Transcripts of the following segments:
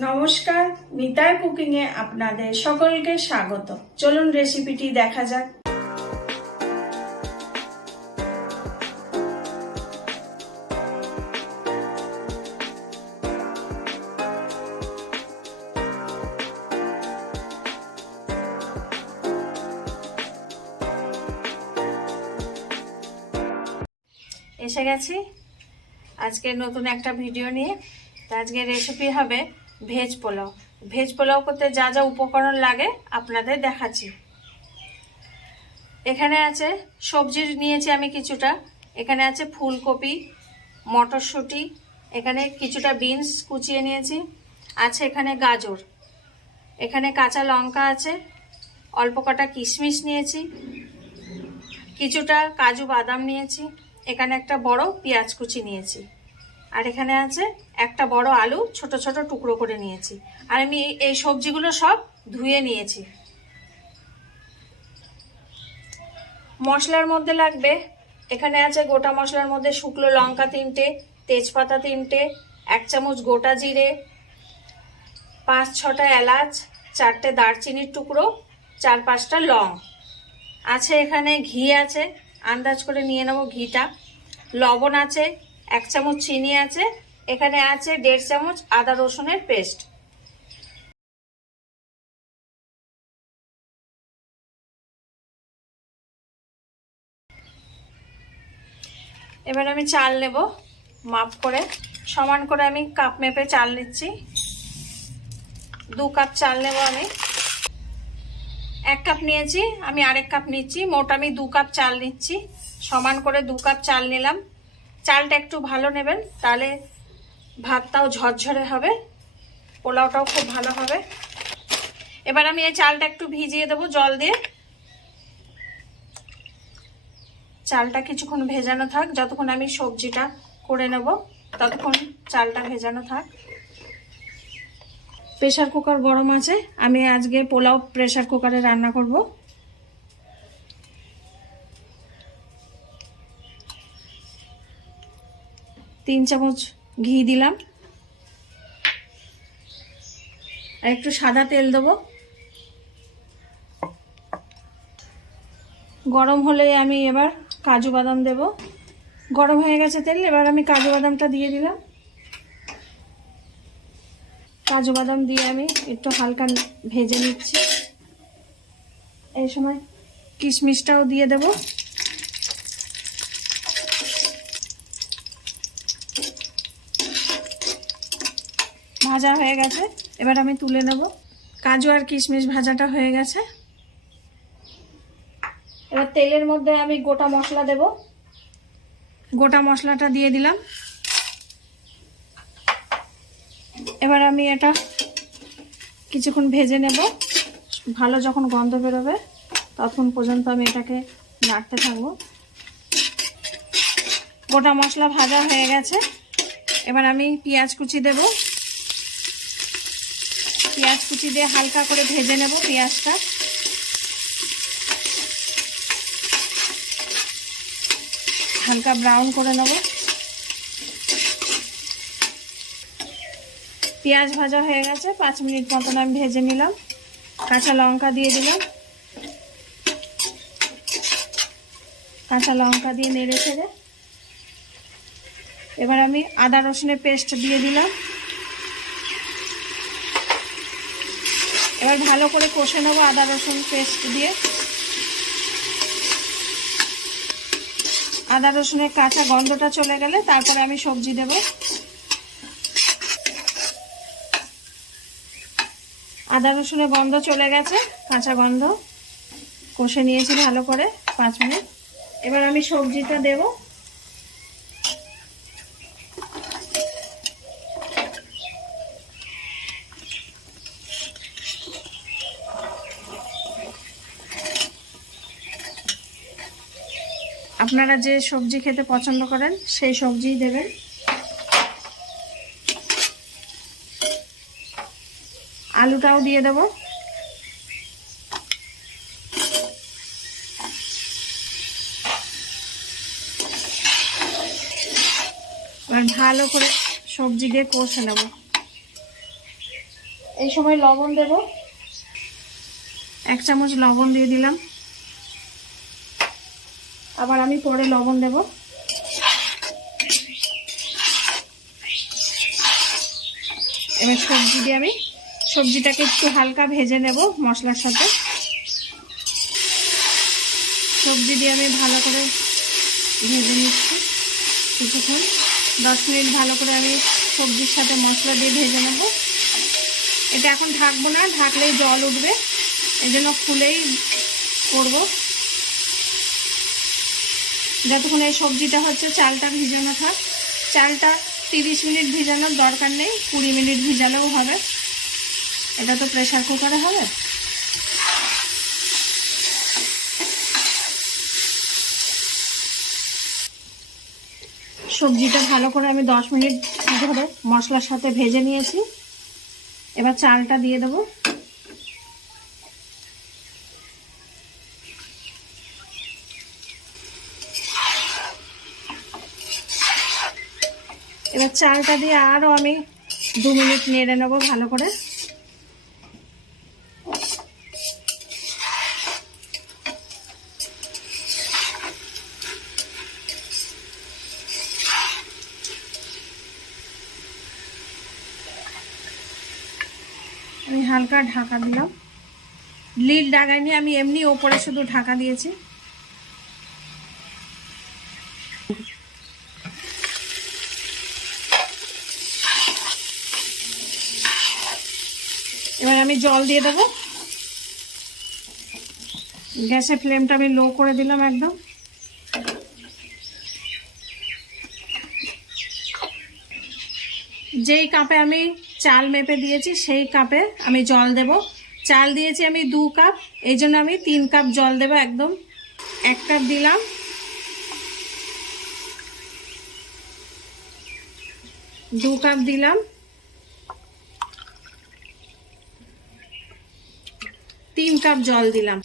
নমস্কার, মিতার কুকিং এ আপনাদের সকলকে স্বাগত। চলুন রেসিপিটি দেখা যাক। এসে গেছি আজকে নতুন একটা ভিডিও নিয়ে। আজকে রেসিপি হবে ভেজ পোলাও। ভেজ পোলাও করতে যা যা উপকরণ লাগে আপনাদের দেখাচ্ছি। এখানে আছে সবজি নিয়েছি আমি কিছুটা। এখানে আছে ফুলকপি, মটরশুঁটি, এখানে কিছুটা বিনস কুচিয়ে নিয়েছি, আছে এখানে গাজর, এখানে কাঁচা লঙ্কা আছে, অল্প কটা কিশমিশ নিয়েছি, কিছুটা কাজু বাদাম নিয়েছি, এখানে একটা বড় পেঁয়াজ কুচি নিয়েছি, আর এখানে আছে একটা বড় আলু ছোট ছোট টুকরো করে নিয়েছি। আর আমি এই সবজিগুলো সব ধুয়ে নিয়েছি। মশলার মধ্যে লাগবে, এখানে আছে গোটা মশলার মধ্যে শুকনো লঙ্কা 3টে, তেজপাতা 3টে, 1 চামচ গোটা জিরে, 5-6টা এলাচ, 4টে দারচিনির টুকরো, 4-5টা লং আছে। এখানে ঘি আছে, আন্দাজ করে নিয়ে নেব ঘিটা। লবণ আছে, 1 চামচ চিনি আছে, এখানে আছে 1.5 চামচ আদা রসুনের পেস্ট। এবার আমি চাল নেব, মাপ করে সমান করে আমি কাপ মেপে চাল নিচ্ছি। 2 কাপ চাল নেব আমি। 1 কাপ নিয়েছি, আমি আরেক কাপ নিচ্ছি, মোট আমি 2 কাপ চাল নিচ্ছি। সমান করে 2 কাপ চাল নিলাম। চালটা একটু ভালো নেবেন, তাহলে ভাতটাও ঝরঝরে হবে, পোলাওটাও খুব ভালো হবে। এবার আমি এই চালটা একটু ভিজিয়ে দেবো জল দিয়ে। চালটা কিছুক্ষণ ভেজানো থাক, যতক্ষণ আমি সবজিটা করে নেব ততক্ষণ চালটা ভেজানো থাক। প্রেসার কুকার গরম আছে, আমি আজকে পোলাও প্রেসার কুকারে রান্না করব। তিন চামচ ঘি দিলাম, আর একটু সাদা তেল দেবো। গরম হলে আমি এবার কাজু বাদাম দেব। গরম হয়ে গেছে তেল, এবার আমি কাজু বাদামটা দিয়ে দিলাম। কাজু বাদাম দিয়ে আমি একটু হালকা ভেজে নিচ্ছি। এই সময় কিশমিশটাও দিয়ে দেব। ভাজা হয়ে গেছে, এবার আমি তুলে নেব। কাজু আর কিশমিশ ভাজাটা হয়ে গেছে। এবার তেলের মধ্যে আমি গোটা মশলা দেব। গোটা মশলাটা দিয়ে দিলাম। এবার আমি এটা কিছুক্ষণ ভেজে নেব, ভালো যখন গন্ধ বেরোবে ততক্ষণ পর্যন্ত আমি এটাকে নাড়তে থাকবো। গোটা মশলা ভাজা হয়ে গেছে, এবার আমি পেঁয়াজ কুচি দেব। পেঁয়াজ কুচি দিয়ে হালকা করে ভেজে নেব পেঁয়াজটা। হালকা ব্রাউন করে নেব। পেঁয়াজ ভাজা হয়ে গেছে, 5 মিনিট মতন আমি ভেজে নিলাম। কাঁচা লঙ্কা দিয়ে দিলাম। কাঁচা লঙ্কা দিয়ে নেড়ে ছেড়ে এবার আমি আদা রসুনের পেস্ট দিয়ে দিলাম। এবার ভালো করে কষে নেব আদা রসুন পেস্ট দিয়ে। আদা রসুনের কাঁচা গন্ধটা চলে গেলে তারপরে আমি সবজি দেব। আদা রসুনের গন্ধ চলে গেছে, কাঁচা গন্ধ কষে নিয়েছি ভালো করে 5 মিনিট। এবার আমি সবজিটা দেব। আপনারা যে সবজি খেতে পছন্দ করেন সেই সবজিই দেবেন। আলুটাও দিয়ে দেব। এবার ভালো করে সবজি দিয়ে কষে নেব। এই সময় লবণ দেব, 1 চামচ লবণ দিয়ে দিলাম, আবার আমি পরে লবণ দেব। এবার সবজি দিয়ে আমি সবজিটাকে একটু হালকা ভেজে নেব মশলার সাথে। সবজি দিয়ে আমি ভালো করে ভেজে নিচ্ছি কিছুক্ষণ, 10 মিনিট ভালো করে আমি সবজির সাথে মশলা দিয়ে ভেজে নেব। এটা এখন ঢাকবো না, ঢাকলেই জল উঠবে, এই জন্য খুলেই করব। যতক্ষণ এই সবজিটা হচ্ছে চালটা ভিজানো থাক। চালটা 30 মিনিট ভিজানোর দরকার নেই, 20 মিনিট ভিজালেও হবে, এটা তো প্রেসার কুকারে হবে। সবজিটা ভালো করে আমি 10 মিনিট ধরে মশলার সাথে ভেজে নিয়েছি। এবার চালটা দিয়ে দেবো। এবার চালটা দিয়ে আরও আমি 2 মিনিট নেড়ে নেবো ভালো করে। আমি হালকা ঢাকা দিলাম, লিড লাগাইনি, আমি এমনি ওপরে শুধু ঢাকা দিয়েছি। এবার আমি জল দিয়ে দেবো। গ্যাসের ফ্লেমটা আমি লো করে দিলাম একদম। যেই কাপে আমি চাল মেপে দিয়েছি সেই কাপে আমি জল দেব। চাল দিয়েছি আমি 2 কাপ, এই জন্য আমি 3 কাপ জল দেব একদম। 1 কাপ দিলাম, 2 কাপ দিলাম, 3 কাপ জল দিলাম।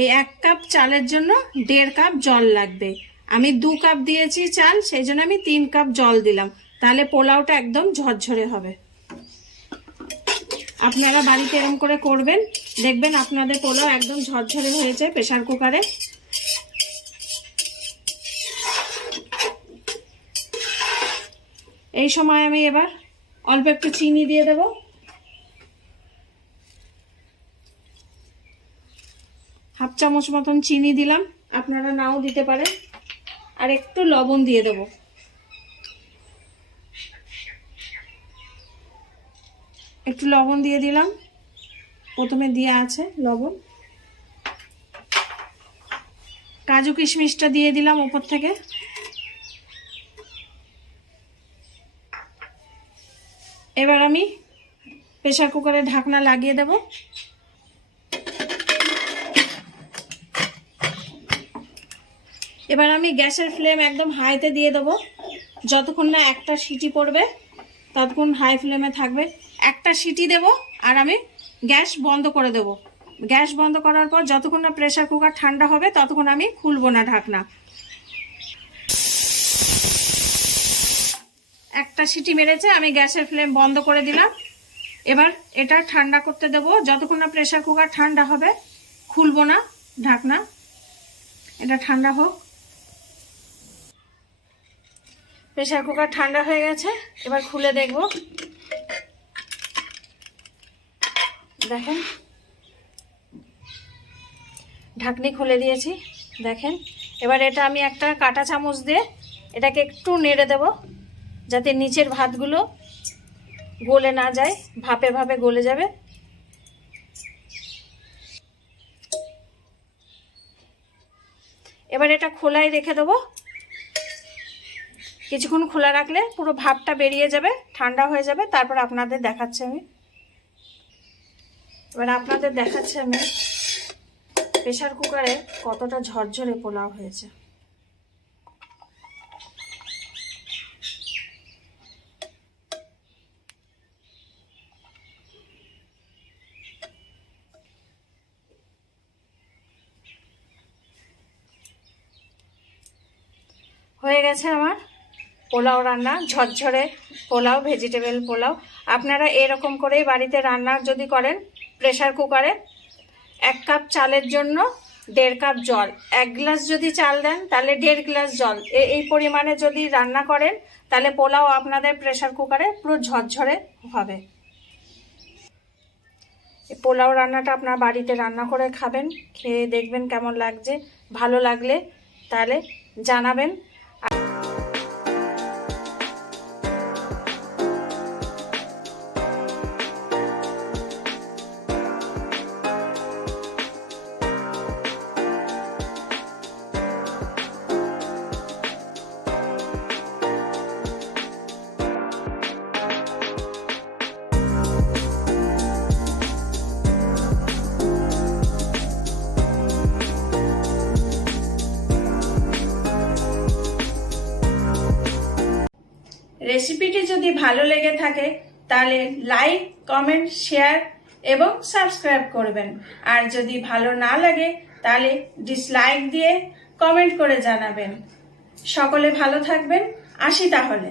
এই 1 কাপ চালের জন্য 1.5 কাপ জল লাগবে। আমি 2 কাপ দিয়েছি চাল, সেই জন্য আমি 3 কাপ জল দিলাম, তাহলে পোলাওটা একদম ঝরঝরে হবে। আপনারা বাড়িতে এরকম করে করবেন, দেখবেন আপনাদের পোলাও একদম ঝরঝরে হয়েছে প্রেসার কুকারে। এই সময় আমি এবার অল্প একটু চিনি দিয়ে দেব। হাফ চামচ মতন চিনি দিলাম, আপনারা নাও দিতে পারেন। আর একটু লবণ দিয়ে দেব। একটু লবণ দিয়ে দিলাম, প্রথমে দেওয়া আছে লবণ। কাজু কিশমিশটা দিয়ে দিলাম উপর থেকে। এবার আমি প্রেসার কুকারে ঢাকনা লাগিয়ে দেব। এবার আমি গ্যাসের ফ্লেম একদম হাইতে দিয়ে দেবো। যতক্ষণ না একটা সিটি পড়বে ততক্ষণ হাই ফ্লেমে থাকবে। একটা সিটি দেব আর আমি গ্যাস বন্ধ করে দেব। গ্যাস বন্ধ করার পর যতক্ষণ না প্রেসার কুকার ঠান্ডা হবে ততক্ষণ আমি খুলবো না ঢাকনা। একটা সিটি মেরেছে, আমি গ্যাসের ফ্লেম বন্ধ করে দিলাম। এবার এটা ঠান্ডা করতে দেব। যতক্ষণ না প্রেসার কুকার ঠান্ডা হবে খুলবো না ঢাকনা, এটা ঠান্ডা হোক। প্রেসার কুকার ঠান্ডা হয়ে গেছে, এবার খুলে দেখব। দেখেন ঢাকনি খুলে দিয়েছি, দেখেন। এবার এটা আমি একটা কাঁটা চামচ দিয়ে এটাকে একটু নেড়ে দেব, যাতে নিচের ভাতগুলো গলে না যায়, ভাপে ভাপে গলে যাবে। এবার এটা খোলাই রেখে দেবো। কিছুক্ষণ খোলা রাখলে পুরো ভাপটা বেরিয়ে যাবে, ঠান্ডা হয়ে যাবে। তারপর আপনাদের দেখাচ্ছি আমি। এবার আপনাদের দেখাচ্ছি আমি প্রেসার কুকারে কতটা ঝরঝরে পোলাও হয়েছে। হয়ে গেছে আমার। পোলাও রান্না, ঝরঝরে পোলাও, ভেজিটেবল পোলাও। আপনারা এরকম করেই বাড়িতে রান্না যদি করেন, প্রেসার কুকারে 1 কাপ চালের জন্য 1.5 কাপ জল, 1 গ্লাস যদি চাল দেন তাহলে 1.5 গ্লাস জল, এই পরিমাণে যদি রান্না করেন তাহলে পোলাও আপনাদের প্রেসার কুকারে পুরো ঝরঝরে হবে। এই পোলাও রান্নাটা আপনার বাড়িতে রান্না করে খাবেন, খেয়ে দেখবেন কেমন লাগছে। ভালো লাগলে তাহলে জানাবেন। রেসিপিটি যদি ভালো লেগে থাকে তাহলে লাইক, কমেন্ট, শেয়ার এবং সাবস্ক্রাইব করবেন। আর যদি ভালো না লাগে তাহলে ডিসলাইক দিয়ে কমেন্ট করে জানাবেন। সকলে ভালো থাকবেন, আসি তাহলে।